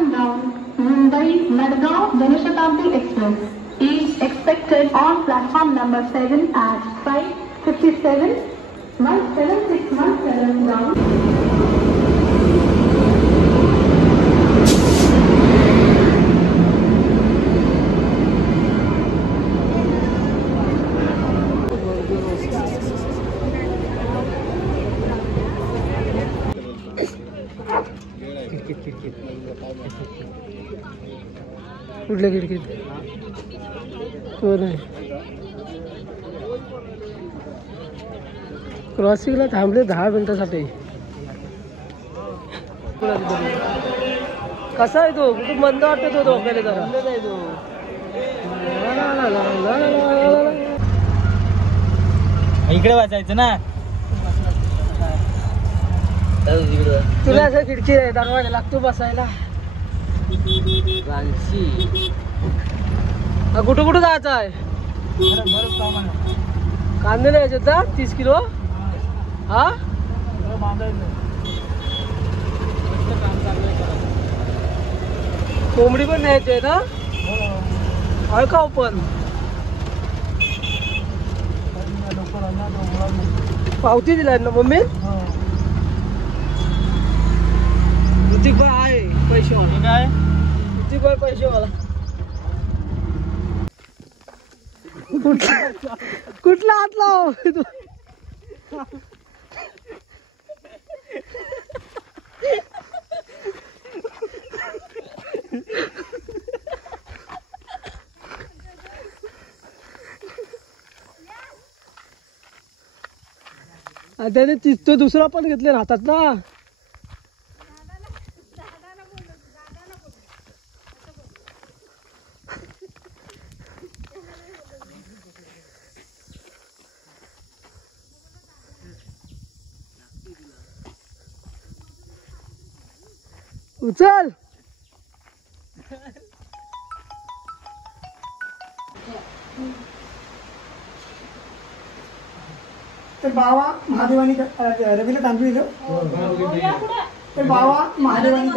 Rattan bound Mumbai-Madgaon Janashatabdi Express is expected on platform number 7 at 5:57. 17617 bound. कुठल्या खिडकीत तो नाही क्रॉसिंगला थांबले 10 मिनिटासाठी. कसा आहे तो कुठे मंद वाटतो तो डोक्याला जरा इकडे वाचायचं ना तुला असं खिडकी आहे दरवाजा लागतो बसायला. कुठं कुठं जायचं आहे कांदे नाही यायचे 30 किलो हा कोंबडी पण न्यायची आहे ना ऐका पण पावती दिलाय ना मम्मी ऋतिक भाई आहे पैसे काय ऋतिक भाई पैसे मला कुठला हात लाव त्याने तो दुसरा पण घेतले हातात ना उचल तर बाबा महादेवानी रवीला तांदूळ दिलं तर बाबा महादेवानी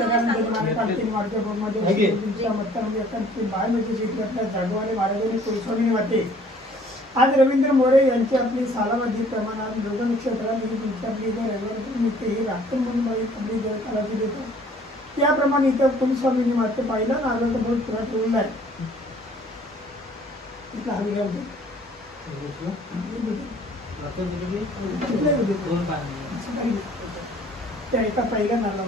जागवाने महाराजांनी कोळसवानी वाटे आज रवींद्र मोरे यांची आपली सालाबादी प्रमाणात योग नक्षत्रात आपली रविवार ही राखण म्हणून आपली जयकालाची देतो त्याप्रमाणे इथं कुलस्वामींनी मात्र पाहिलं ना आलं तर बहुत पुरा ठेवला आहे इथला हवी त्या एका पहिल्या नाला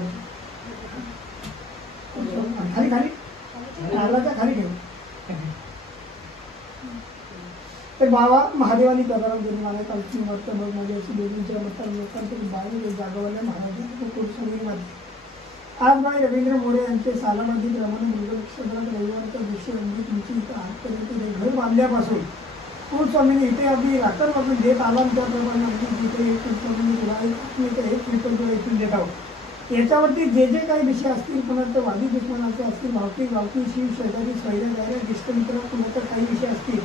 खाली खाली नालाच्या खाली घेऊ तर बाबा महादेवानी कदाराम निर्माण कालची मत बघ माझ्या अशी दोघींच्या मतार लोकांतरी बाहेर जागवल्या महाराजांच्या कुलस्वामींमध्ये आज भाई रवींद्र मोरे यांचे सालाबादी प्रमाणे मृग नक्षत्रात रविवारच्या दिवशी अगदी तुमची इथं आजपर्यंत घर बांधल्यापासून कुलस्वामीने इथे अगदी राखण वाटून देत आला त्याप्रमाणे अगदी जिथे एक कुलस्वामीने तुला एक कृतज्ञ इथून देत आहोत याच्यावरती जे जे काही विषय असतील पुन्हा वादी दुश्मनाचे असतील भावकी शिव शेजारी स्वैर्यदारी दिष्टमित्र पुन्हा काही विषय असतील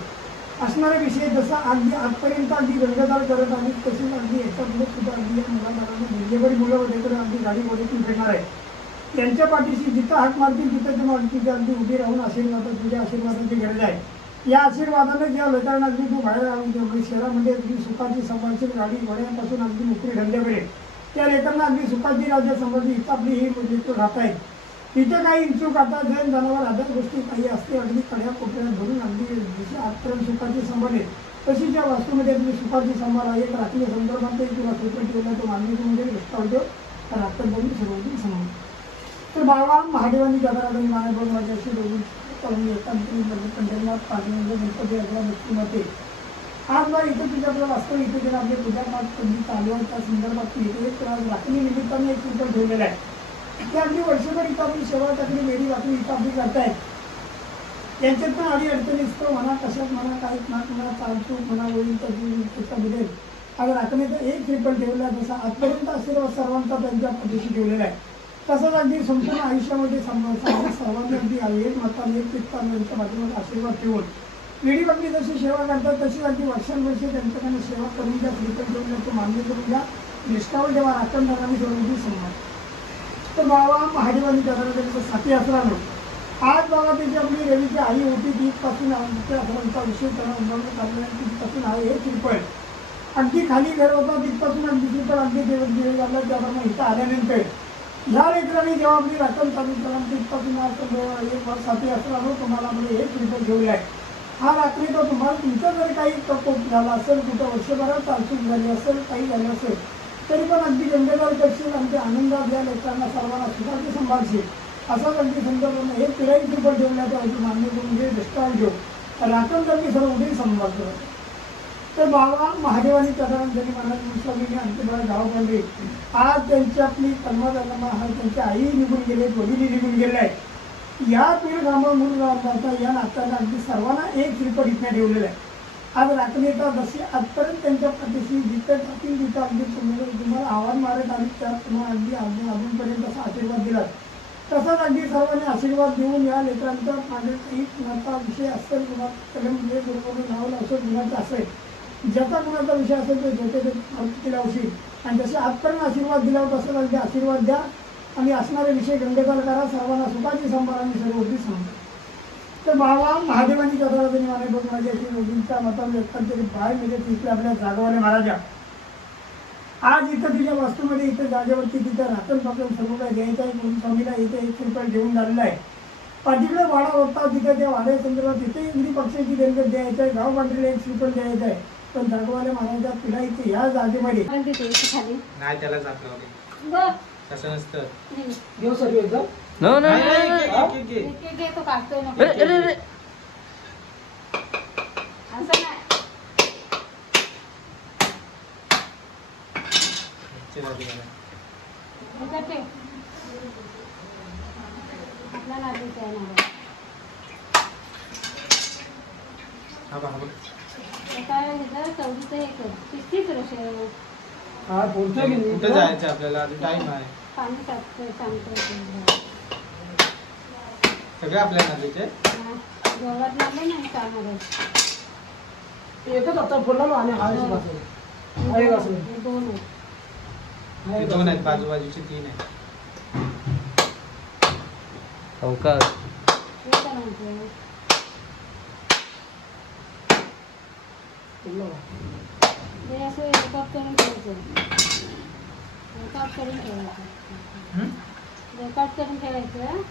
असणारे विषय जसा अगदी आजपर्यंत अगदी गंगादार करत आली तसेच अगदी याच्यापुढे सुद्धा अगदी या मुलाबाळांना मुलगेवरी मुलं वगैरे अगदी गाडी गोडीतून फिरणार आहे त्यांच्या पाठीशी जिथं हाक मारतील तिथं तुम्ही तिथे अगदी उभी राहून आशीर्वादात तुझ्या आशीर्वादाची गरज आहे या आशीर्वादानं जेव्हा लोकांना अगदी तू बाहेर राहून शहरामध्ये अगदी सुखाची संभाषण गाडी घोड्यांपासून अगदी नोकरी धंद्याकडे त्या लेकरांना अगदी सुखाची राज्य समजली इथं आपली ही नेतृत्व राहत आहे तिथे काही इच्छुक आता जैन जनावर आधार गोष्टी काही असते अगदी कड्या कोपऱ्यात भरून अगदी जशी आजपर्यंत सुखाची संभाळ आहे तशी ज्या वास्तूमध्ये आपली सुखाची संभाळ आहे एक रात्री संदर्भात किंवा सूत्र ठेवला तो मान्यतेमध्ये रस्ता होतो तर आता बघून सुरुवाती समोर तर बाबा महादेवानी गदाराधानी मानेबोल माझ्याशी दोघी पंढरनाथ पाटणा गणपती अगला व्यक्तीमध्ये आज बा इथं तुझ्या आपलं वास्तव इथे जर आपले पूजापाठ कधी चालू आहे त्या संदर्भात इथे आज राखणी निमित्ताने एक चिंतन ठेवलेलं आहे की अगदी वर्षभर इथं आपली सेवा टाकली वेळी राखणी इथं आपली करतायत त्यांच्यात पण आधी अडचणी असतो म्हणा कशात म्हणा काय म्हणा चालतो म्हणा होईल त्याचा बदल आज राखणीचा एक ट्रिपल ठेवला जसा आजपर्यंत आशीर्वाद सर्वांचा त्यांच्या पाठीशी ठेवलेला आहे तसंच अगदी संपूर्ण आयुष्यामध्ये सर्वांनी अगदी एक मताने एक चित्ताने त्यांच्या माध्यमात आशीर्वाद ठेवून पिढी आपली जशी सेवा करतात तशी अगदी वर्षानुवर्षे त्यांच्याकडे सेवा करून द्या श्रीपण ठेवून तो मान्य करून द्या निष्ठावर जेव्हा राखण ठिकाणी सर्वांची सन्मान तर बाबा महादेवानी कथाला त्यांचं साथी असल्यानं आज बाबा त्याची आपली रवीची आई होती तिथपासून आमच्या आश्रमांचा विषय त्यांना उन्हाळून काढलेला तिथपासून आहे हे श्रीफळ अगदी खाली घर होता तिथपासून अगदी श्रीफळ अगदी देव झालं त्याप्रमाणे इथं आल्यानंतर ह्या लेकरांनी जेव्हा आपली राखण चालू केला तिथपासून एक साथी असल्यानं तुम्हाला आपले हे श्रीफळ घेऊया आहे. हा रात्री तो तुम्हाला तुमचं जर काही प्रकोप झाला असेल कुठं वर्षभरात चालसून झाली असेल काही झालं असेल तरी पण अगदी गंगेदार करशील आणि ते आनंदात या लेकरांना सर्वांना सुखाची सांभाळशील असाच अगदी संदर्भाने हे पिढाई श्रीफळ ठेवण्याच्या अगदी मान्य करून हे दृष्टांत घेऊ राखण तर मी सर्व उद्या सांभाळतो. तर बाबा महादेवानी कथाराम त्यांनी महाराज मुस्वामीने अंत्यबळा गाव पडले. आज त्यांची आपली कर्मधारणा हा त्यांच्या आई निघून गेले वडील निघून गेले आहे. या पीरगामा मूळ या नात्याला अगदी सर्वांना एक श्रीफळ इथं ठेवलेलं आहे. आज राखणीचा जसे आजपर्यंत त्यांच्या पाठीशी जिथं टाकील तिथं अगदी तुम्हाला आव्हान मारत आली त्या तुम्हाला अगदी अजूनपर्यंत असा आशीर्वाद दिला तसाच अगदी सर्वांनी आशीर्वाद देऊन या लेकरांचा माझे काही कुणाचा विषय असेल किंवा कलम बरोबर लावलं असं गुणाचं असेल ज्याचा कुणाचा विषय असेल ते ज्याच्या ते लावशील आणि जसे आजपर्यंत आशीर्वाद दिला होता तसं अगदी आशीर्वाद द्या आणि असणारे विषय गंगेदार करा सर्वांना सुखाची संभाळाने सर्व गोष्टी सांगतात. तर बाबा महादेवानी कथाला त्यांनी मला बघ माझ्या योगींचा मताला व्यक्त तरी बाहेर म्हणजे तिथे आपल्या जागवाले महाराजा आज इथं तिच्या वस्तूमध्ये इथं जागेवरती तिथं राखण पाकून सर्व काही द्यायचं आहे म्हणून स्वामीला इथे एक श्रीफळ घेऊन झालेला आहे. पाठीकडे वाडा होता तिथे त्या वाड्या संदर्भात तिथे हिंदी पक्षाची देणगत द्यायचं आहे गाव बांधलेलं एक श्रीफळ द्यायचं आहे पण जागवाले महाराजा पिढा इथे या जागेमध्ये नाही त्याला जातलं तसं नसतं घेऊ सर्व एकदम No, no, नाही, no, नाही, no, घे, no. घे, घे, घे. तो काढतोय ना अरे असं नाही चला, चला. इथं ठेव. आपला नादीच आहे ना हा बा, हा बा. काय इथं चौधीचं हे कर 30 वर्ष हा पुढचं की नाही? कुठं जायचं आपल्याला अजून टाइम आहे पाणी टाकतोय सांगतोय सगळे आपल्या नादीचे गोवात लागले नाही कामाला एकच आता फुलाला आणि हा एक वाचलं. हा एक वाचलं. दोन आहेत. हे दोन आहेत बाजूबाजूचे 3 आहेत अवकाश हे काय म्हणतोय हे असं रेकॉर्ड करून ठेवायचं रेकॉर्ड करून ठेवायचं रेकॉर्ड करून ठेवायचं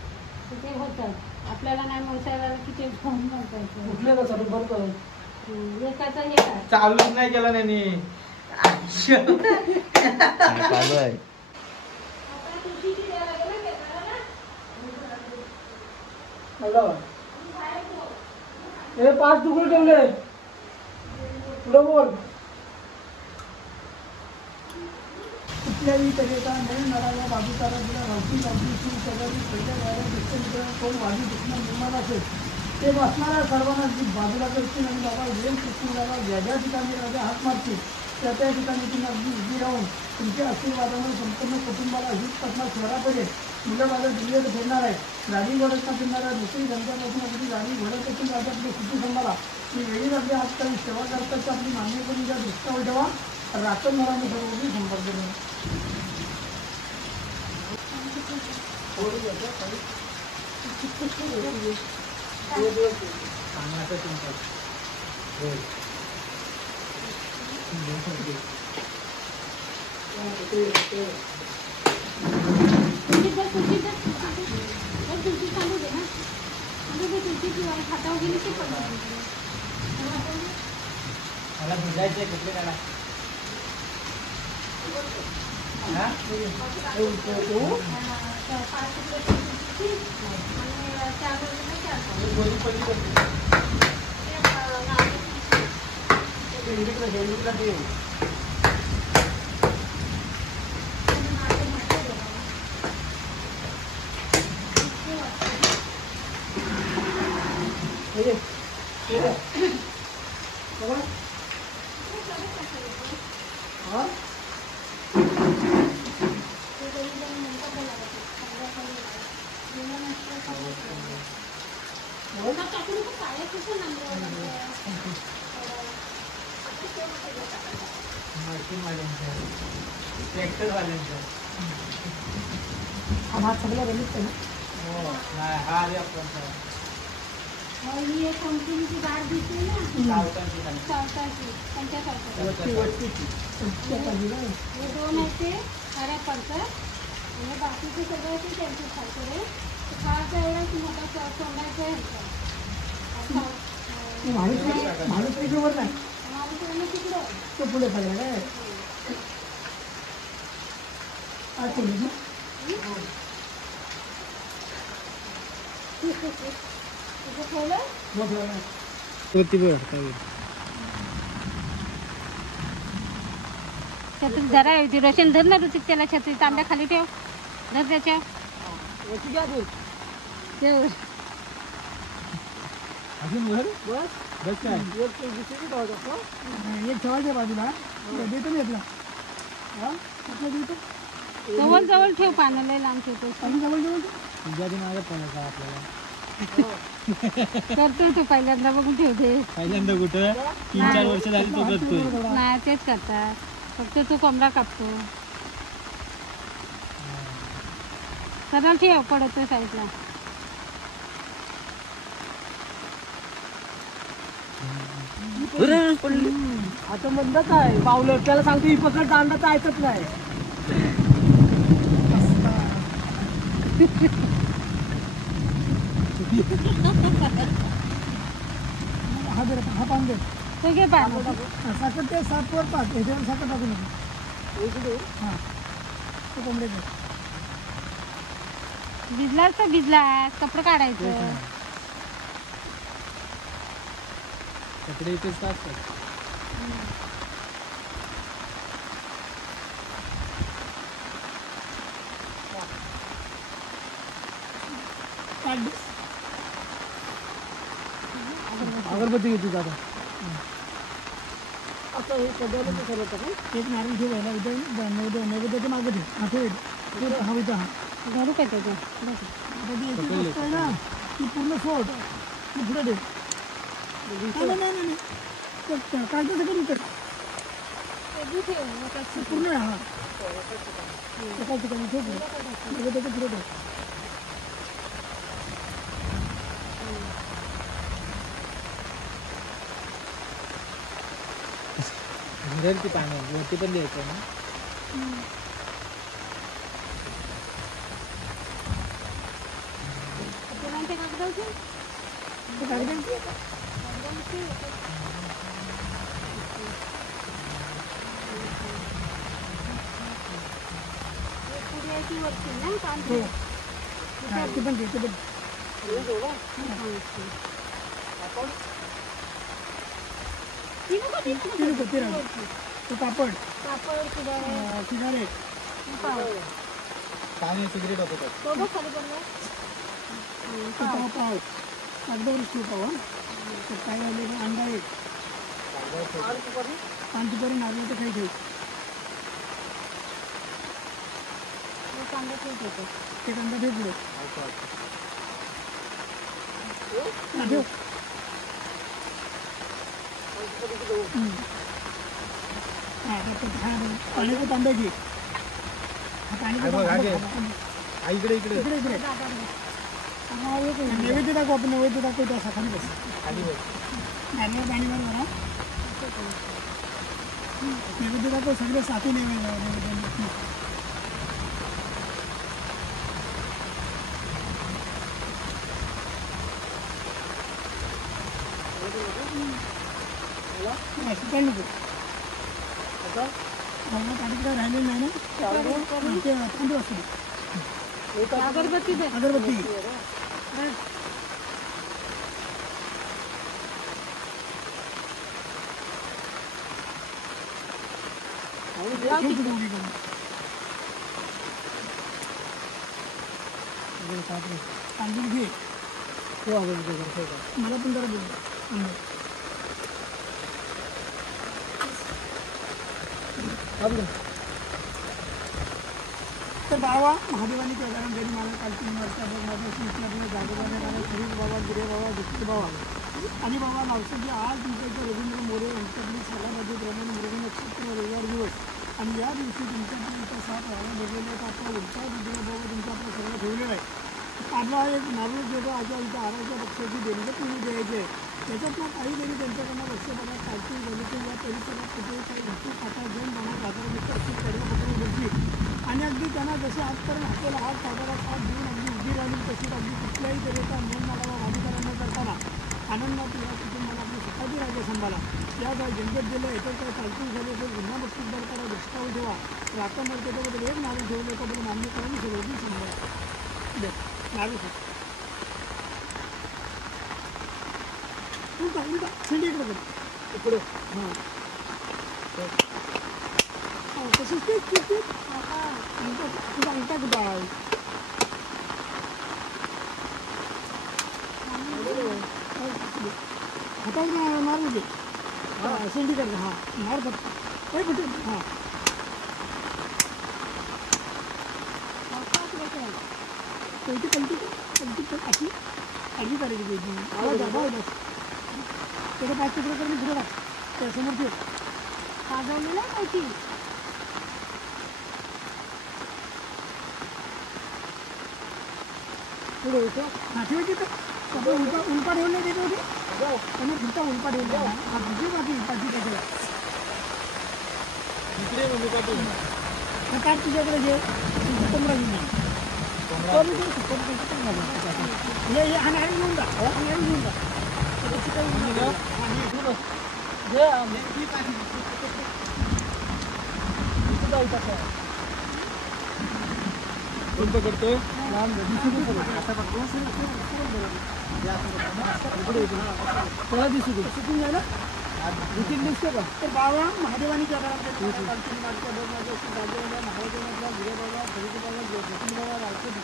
ते होतात आपल्याला नाही मोसायला किती फोन बनवायचं कुठले का चालू बंद कर. एकाचा हे काय चालूच नाही केला त्यांनी चालू आहे. हे 5 तुकडे ठेवले पुढं बोल कुठल्याही तऱ्हेचा नवीन नळाला बाजू दिला रावती सगळ्यांनी पहिल्या गाड्या दुसऱ्या कोण वाजू दुसऱ्या निर्माण असेल ते वाचणाऱ्या सर्वांना जी बाजूला करतील आणि बाबा वेळ कृष्णाला ज्या ज्या ठिकाणी राजा हात मारतील त्या त्या ठिकाणी तुम्ही अगदी उभी राहून तुमच्या आशीर्वादामुळे संपूर्ण कुटुंबाला हीच पटना शहराकडे मुलं माझं दिल्लीत फिरणार आहे गाडी घोडतना फिरणार आहे दुसरी जनतापासून अगदी गाडी घोडत असून राजा आपली सुखी संभाला की वेळी आपली आज काही सेवा करतात आपली मान्य करून ज्या दृष्टावर ठेवा राखण मराठी सर्व संपर्क मला भिजायचे कुठले काढा ट्रॅक्टर वाल्यांचं हा भात सगळं रेडीच आहे ना. ही एक कंपनीची गाड दिसली ना सावताची त्यांच्यासारखं त्या बाजूला हे दोन आहेत ते खऱ्या पडतात आणि बाकीचे सगळं ते त्यांच्यासारखं आहे खायचा एवढाच मोठा तोंडायचं आहे माणूस नाही तिकडं तो पुढे सगळं काय आज ठेवली ना. तिथं ठेवलं छत्री धरा होती रोशन धर ना ऋतिक त्याला छत्री तांब्या खाली ठेव धर त्याच्या ठेव. एक ठेवायच्या बाजूला देतो मी आपला जवळ जवळ ठेव पानं लय लांब ठेवतो करतो तो पहिल्यांदा बघून ठेवते पहिल्यांदा कुठं 3-4 वर्ष झाली तो करतोय. नाही तेच करतात फक्त तो कोंबडा कापतो सरळ ठेव पडतो साईडला आता म्हणलं काय पावलं त्याला सांगतो ही पकड अंडा तर ऐकत नाही. हा दे हा पान दे तो घे पानं साखर ते 7 वर 5 ह्याच्यावर साखर टाकू नको. हां तो कोंबडे दे. भिजलास तर भिजलास कपडे काढायचं कपडे इथेच टाकतात. अगरबत्ती घेतो दादा. आता हे सध्याला ते करत आहे एक नारळ ठेवायला नैवेद्याच्या मागे ठेव हा ठेव हा इथं हा घरू काय त्याचं आता ती याची गोष्ट आहे ना ती पूर्ण सोड ती पुढे ठेव. नाही कागदाचं करून कर पूर्ण आहे हा एका ठिकाणी ठेव नैवेद्याच्या पुढे ठेव. धर ती पानं वरती पण द्यायचं ना. फुलांच्या कागदावरती पुऱ्याची वरती ना पांढरी ती पण घे पण तो पापड सिगारेट पाणी सिगरेट होतं तो खाली पडला पाव कागदावर ठेव पाव तर काय झालं अंडा एक 5 दुपारी नारळाचं काही ठेव कांदा ठेवतो ते कांदा ठेव पुढे ठेव पाण्याचा तांब्या घे इकडे इकडे नैवेद्य दाखव आपण नैवेद्य दाखवतो असा खाली बस नारळ पाणी मार जरा नैवेद्य दाखव सगळे साथी नैवेद्य नको आता राहिलेलं नाही ना ते थंड असतो अगरबत्ती दे अगरबत्ती तांदूळ घे मला पण जरा बोल तर बाबा महादेवानी केदाराम देवी मला काल 3 वर्षापूर्वी माझ्या शिक्षणातून जागोबाने मला श्री बाबा गिरे बाबा दत्त बाबा आणि बाबा मावसाजी आज तुमच्या इथे रवींद्र मोरे यांच्याकडे सालाबाजी प्रमाणे मृग नक्षत्र रविवार दिवस आणि या दिवशी तुमच्या साथ राहून बघितलं तर आपला उलटा विद्याबाबा तुमचं आपलं सगळं ठेवलेलं आहे. आपला एक नारळ देतो आजच्या इथं आराच्या पक्षाची देणगी तुम्ही द्यायची आहे. त्याच्यातनं काहीतरी त्यांच्याकडनं लक्ष बघा काळजी झाली की या परिसरात कुठेही काही घटू खाता घेऊन जाणार बाजारात अशी कडे पकडून बसली आणि अगदी त्यांना जसे आजपर्यंत हाताला हात साधारा साथ देऊन अगदी उभी राहिली तशी अगदी कुठल्याही तऱ्हेचा मन मालावा अधिकारा न करताना आनंदात या कुटुंबाला आपली स्वतःची राज्य सांभाळा. या काय जंगत गेलं याच्यात काय चालती झाली तर गुन्हा बक्षीसदार करा दृष्टावर ठेवा राखण त्याच्याबद्दल एक नारळ ठेवलं त्याबद्दल मान्य करा आणि सर्वजण सांभाळा. नारळ उलटा उलटा थंडी इकडे कर इकडे हां तसंच तेच तुझा अंगठा कुठं आहे हातावर मार होते हां शेंडी कर हां मार फक्त काही कुठे हां कोणती कोणती कोणती अशी अडवी करायची पाहिजे आवाज आवाज बस त्याच्या 5 तुकडे करून पुढे टाक त्यासमोर ठेव पाजवलेलं नाही माहिती पुढे होतं हां ठेवायची तर उलपा ठेवून नाही देते होते त्याने फक्त उलपा ठेवून हा दुसरी बाकी पाठी टाकायला काढ तुझ्याकडे घे कोंबडा घेऊन ये आणि आणि घेऊन जा आणि आणि घेऊन जा कोणतं करतोय त्याला दिसू दे शिकून जायला रुटीन दिसते का तर बाबा महादेवानी त्या महाराजांच्या गिरेबाबा खरेदीबाबा जयबाबा रायचोटी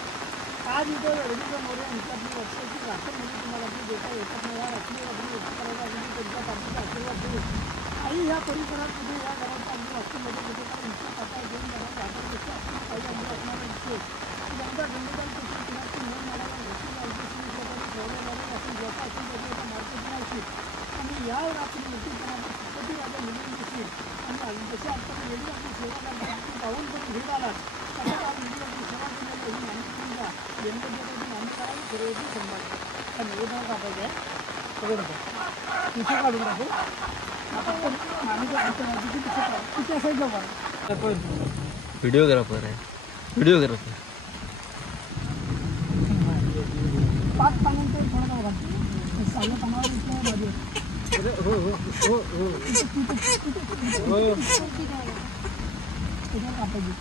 आज इथं रवींद्र मोरे यांची आपली वर्षाची राखण म्हणजे तुम्हाला आपली देता येतात नाही या रात्री आपली करायला अगदी त्यांच्या बाबतीचा आशीर्वाद देऊ आणि ह्या परिसरात कुठे या घरात अगदी वास्तूमध्ये कुठे काही इच्छा पाता घेऊन घरात राहण्यापेक्षा आपली काही अगदी असणारा दिसते त्यांचा गंगेदान कुठे कुणाची मन मनाला घोषी लावली ठेवले आपण ज्याचा असेल त्याची एका मार्केटला असेल आणि या रात्री मोठीपणाने छत्रपती राजा मिळून दिसेल आणि जसे आपण वेळी आपली सेवा करता पाहून करून भेट आला तसंच आज वेळी आपली सेवा केलेली ही मान्य करून द्या जनतेची मान्य करावी सर्वची संभाळ हा निवेदन कापायचं आहे सगळं नको तिथे काढून टाकू आपण मान्यता करतो की तिथे काढू तिथे साईडला काढू व्हिडिओग्राफर आहे व्हिडिओग्राफर 5 पाण्यानंतर थोडं काय घालतो सालं पानावर इथलं भाजी हो हो हो हो हो त्याच्यावर कापायची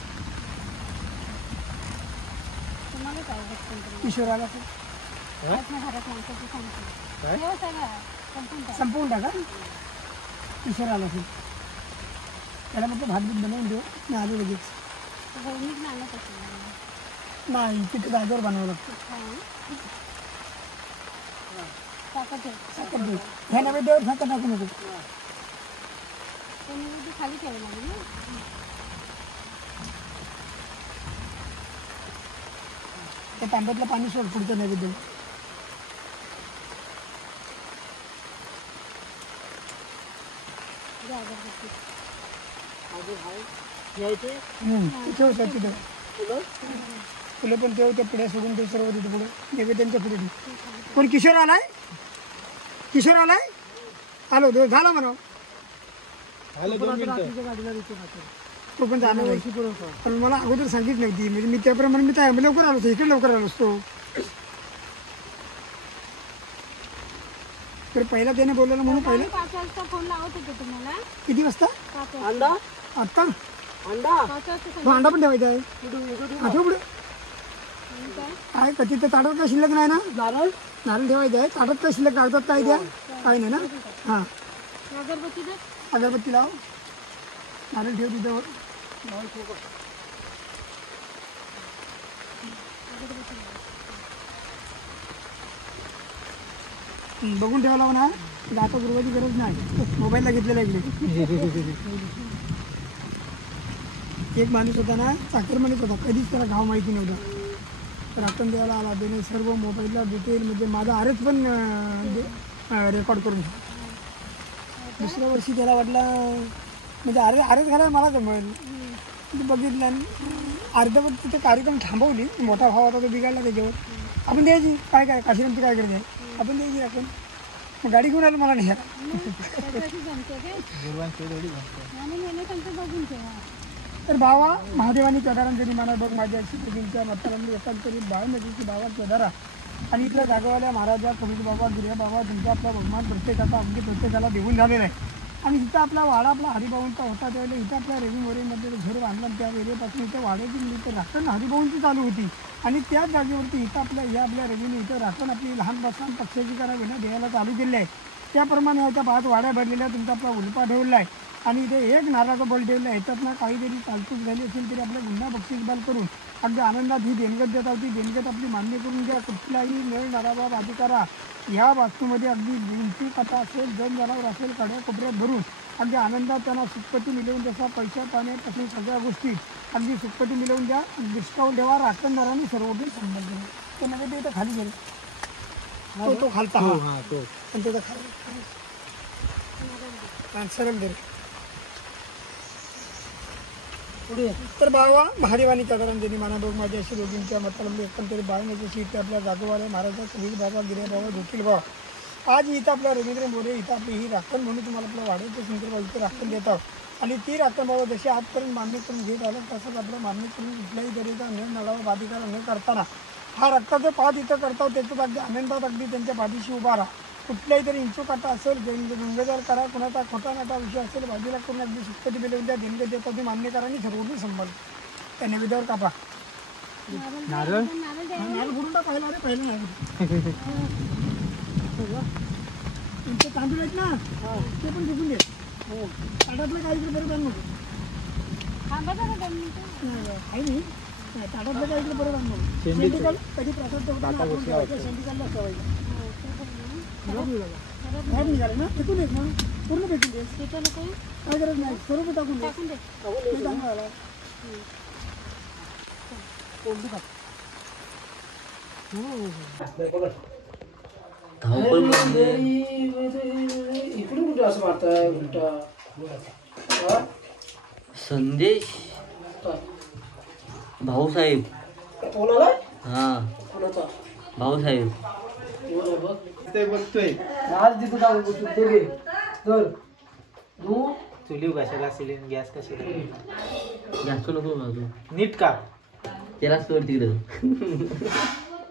तुम्हाला काय वाटतं किशोराला घरात माणसाची काय? सांगतो संपवून टाका किशोराला असेल त्याला फक्त भातभीत बनवून देऊ मी आलो लगेच बहिणीच नाणं कसं नाही तिथे जागेवर बनवावं लागतं साखर देऊ ह्या नैवेद्यावर साखर टाकू नको खाली ठेवलं ना त्या तांब्यातलं पाणी सोड पुढचं नैवेद्य तिथे होतात तिथं फुलं पण ते त्या पुढ्या सोडून ते सर्व तिथे पुढे नैवेद्यांच्या पुढे कोण किशोर आलाय किशोर आलाय आलो झालं म्हणा तो पण झाला नाही पण मला अगोदर सांगितली नव्हती म्हणजे मी त्याप्रमाणे मी काय लवकर आलो होतो इकडे लवकर आलो असतो तर पहिला त्याने बोलवलं म्हणून पहिलं 5 वाजता फोन लावत होते तुम्हाला किती वाजता 5 वाजता अंडा आत्ता अंडा 5 वाजता तो अंडा पण ठेवायचा आहे आठव पुढे काय काय का तिथं ताटात काय शिल्लक नाही ना नारळ नारळ ठेवायचं आहे ताटात काय शिल्लक कागदात काय द्या काय नाही ना हां अगरबत्ती दे अगरबत्ती लाव नारळ ठेव तिथं बघून ठेवायला ना आता गुरुवाची गरज नाही मोबाईलला घेतलेला इकडे एक माणूस होता ना साखर म्हणत होता कधीच त्याला गाव माहिती नव्हता राखण द्यायला आला त्याने सर्व मोबाईलला डिटेल म्हणजे माझा आरच पण रेकॉर्ड करून दुसऱ्या वर्षी त्याला वाटलं म्हणजे आरच घालायला मला जमेल ते बघितलं आणि अर्धवट तिथे कार्यक्रम थांबवली. मोठा भाव होता तो बिघडला त्याच्यावर. आपण द्यायची काय काय काशीरामची काय करायची आहे, आपण द्यायची आपण. मग गाडी घेऊन आलो मला नाही त्याच्याशी जमते काय आणि मेहनत आमचं बघून ठेवा. तर बाबा महादेवानी केदारांचं निमाना बघ माझ्या श्रीजींच्या मतलंबी एकांतरित बाळ नदीची बाबा केदारा आणि इथल्या जागेवाल्या महाराजा कबीर बाबा गिर्या बाबा तुमचा आपला बहुमान प्रत्येकाचा अगदी प्रत्येकाला देऊन झालेला आहे. आणि इथं आपला वाडा आपला हरिभाऊंचा होता त्यावेळेला इथं आपल्या रेविंगवरीमध्ये घर बांधलं. त्या वेळेपासून इथं वाड्याची इथं राखण हरिभाऊंची चालू होती आणि त्याच जागेवरती इथं आपल्या रेव्हेन्यू इथं राखण आपली लहानपासून पक्षाची करा विना द्यायला चालू केली आहे. त्याप्रमाणे ह्याच्या 5 वाड्या भरलेल्या तुमचा आपला उल्पा ठेवला आहे आणि इथे एक नाराचा बल ठेवला आहे. ह्याच्यातनं काहीतरी चालचूक झाली असेल तरी आपल्या गुन्हा बक्षीसबाल करून अगदी आनंदात ही देणगत देत होती. देणगत आपली मान्य करून घ्या. कुठलाही नळ नाराबाब अधिकारा ह्या वास्तूमध्ये अगदी उंची कथा असेल जन जनावर असेल कड्या कोपऱ्यात भरून अगदी आनंदात त्यांना सुखपती मिळवून जसा पैशा पाण्यापासून सगळ्या गोष्टी अगदी सुखपती मिळवून द्या. डिस्काउंट द्यावा राखणदारांनी सर्वोपरी संबंध द्या. ते म्हणजे ते इथं खाली गेले तो खालता पण त्याचा खाली सरळ दे पुढे. तर बाबा महादेवानी केदारांचे निमाना बघ माझ्या अशी दोघींच्या मतलंबी एकंदरी बाळण्याची सीट आपल्या जागोवाले महाराजा कबीर बाबा गिर्या बाबा जोखील बाबा आज इथं आपल्या रवींद्र मोरे इथं आपली ही राखण म्हणून तुम्हाला आपल्या वाड्याच्या संदर्भात इथं राखण देतात आणि ती राखण बाबा जशी आजपर्यंत मान्य करून घेत आलं तसंच आपलं मान्य करून कुठल्याही तऱ्हेचा न नळावा बाधिकारा न करताना हा रक्ताचं पाठ इथं करतात. त्याच्यात अगदी आनंदात अगदी त्यांच्या पाठीशी उभा राहा. कुठल्याही तरी इंचुकाटा असेल गुंगजार करा कोणाचा खोटा नाटा विषय असेल बाजूला करून अगदी सुखपती मिळवून द्या. देणगत देतात तुम्ही मान्य करा आणि सर्वोपरी संभाळ त्या नैवेद्यावर कापा नारळ फोडून टाकायला अरे पहिलं नाही तुमचे तांदूळ आहेत ना ते पण फेकून दे. ताटातलं काही इकडे परत आणू काही नाही ताटातलं काही इकडे परत आणू शेंडिकल कधी प्रसाद ठेवतो शेंडिकलला ठेवायचं खराब निघाले ना फेकून येत ना पूर्ण फेकून दे काय गरज नाही सर्व टाकून दे चांगला झाला इकडे कुठे असं मारताय उलटा संदेश भाऊसाहेब कोणाला हा कोणाचा भाऊसाहेब ते बघतोय आज तिथं जाऊन बसू ते घे तर तू चुली कशाला सिलेंडर गॅस कशाला जास्त नको अजून नीट का त्याला सोड तिकडं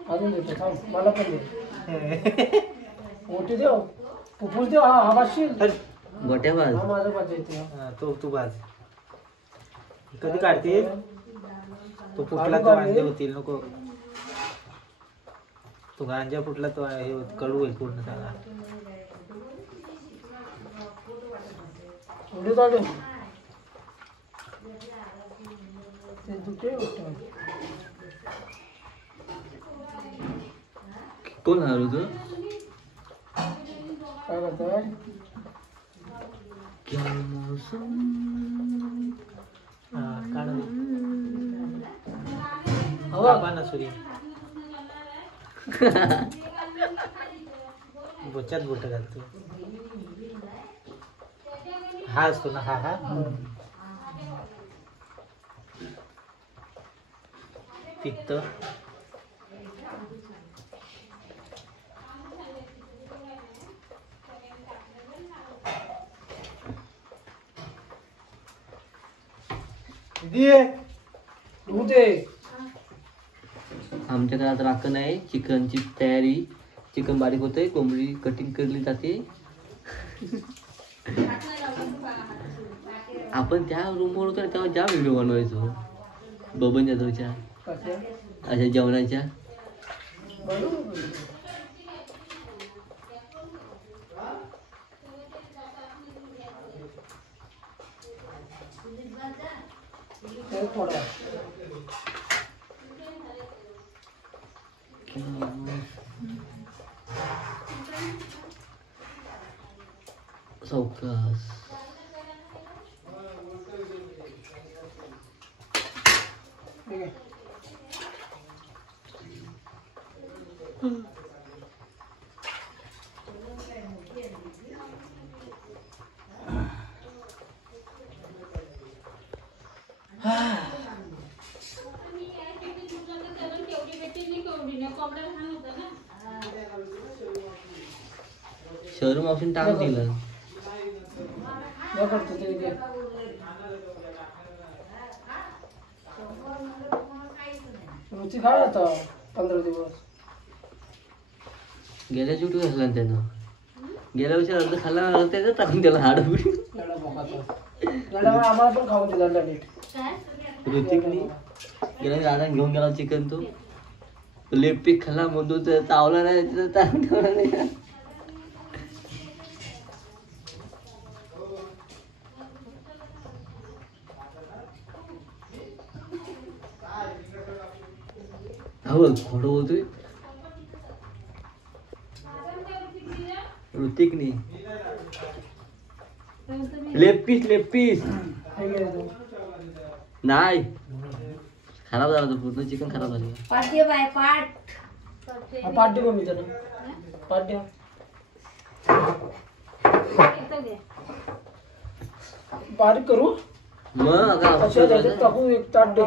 अजून देतो थांब मला पण दे मोठी देव फुफूस देव हा भाजशील गोट्या बाज हा माझा भाज येते तू भाज कधी काढते तो फुटला तो अंडे होतील नको तो गांजा फुटला तो हे कडू होईल पूर्ण सगळा थोडे चालू ते दुटे कोण हारू तू काय करतोय क्या मौसम काढ हवा ना सुरी बोच्यात बोट घालतो हा असतो ना हा हा पित्त आमच्याकडे आता राखण आहे चिकनची तयारी चिकन बारीक होतंय कोंबडी कटिंग केली जाते आपण त्या रूमवर होतो तेव्हा ज्या व्हिडिओ बनवायचो बबन जाधवच्या अशा जेवणाच्या सावकाश शोरूम ऑप्शन टाकून दिलं. काय करतो ते घे. रुची काय आता 15 दिवस गेल्या शेवटी घातला ना त्यानं. गेल्या वर्षी अर्ध खाल्ला त्याचं टाकून त्याला हाड लढा बघायचा. लढा आम्हाला पण खाऊन दिला लढा नीट. काय ऋतिकनी गेल्या दादा घेऊन गेला चिकन तो लेग पीस खाल्ला म्हणून तो चावला नाही तिथं टाकून ठेवला नाही. हो खोटं बोलतोय ऋतिकनी. लेग पीस हे घे तू. नाही खराब झाला तो पूर्ण चिकन खराब झालं. हा, पाठ दे मम्मी त्याला. पाठ द्या. इथं घे. बारीक करू. मग आता अशा त्याच्यात टाकू एक ताट दे.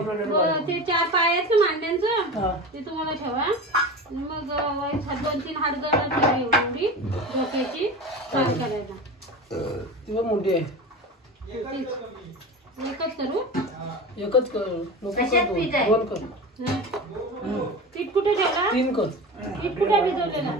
ते 4 पाय आहेत ना मांड्यांचं हा. ते तुम्हाला ठेवा आणि मग 2-3 हाडगं ठेवा एवढी डोक्याची फ्राय करायला. ती पण मोठी आहे. तीच. एकच करू. एकच कर. नको कर दोन कर. हं. पीठ कुठे ठेवला? 3 कर. पीठ कुठे भिजवलेला?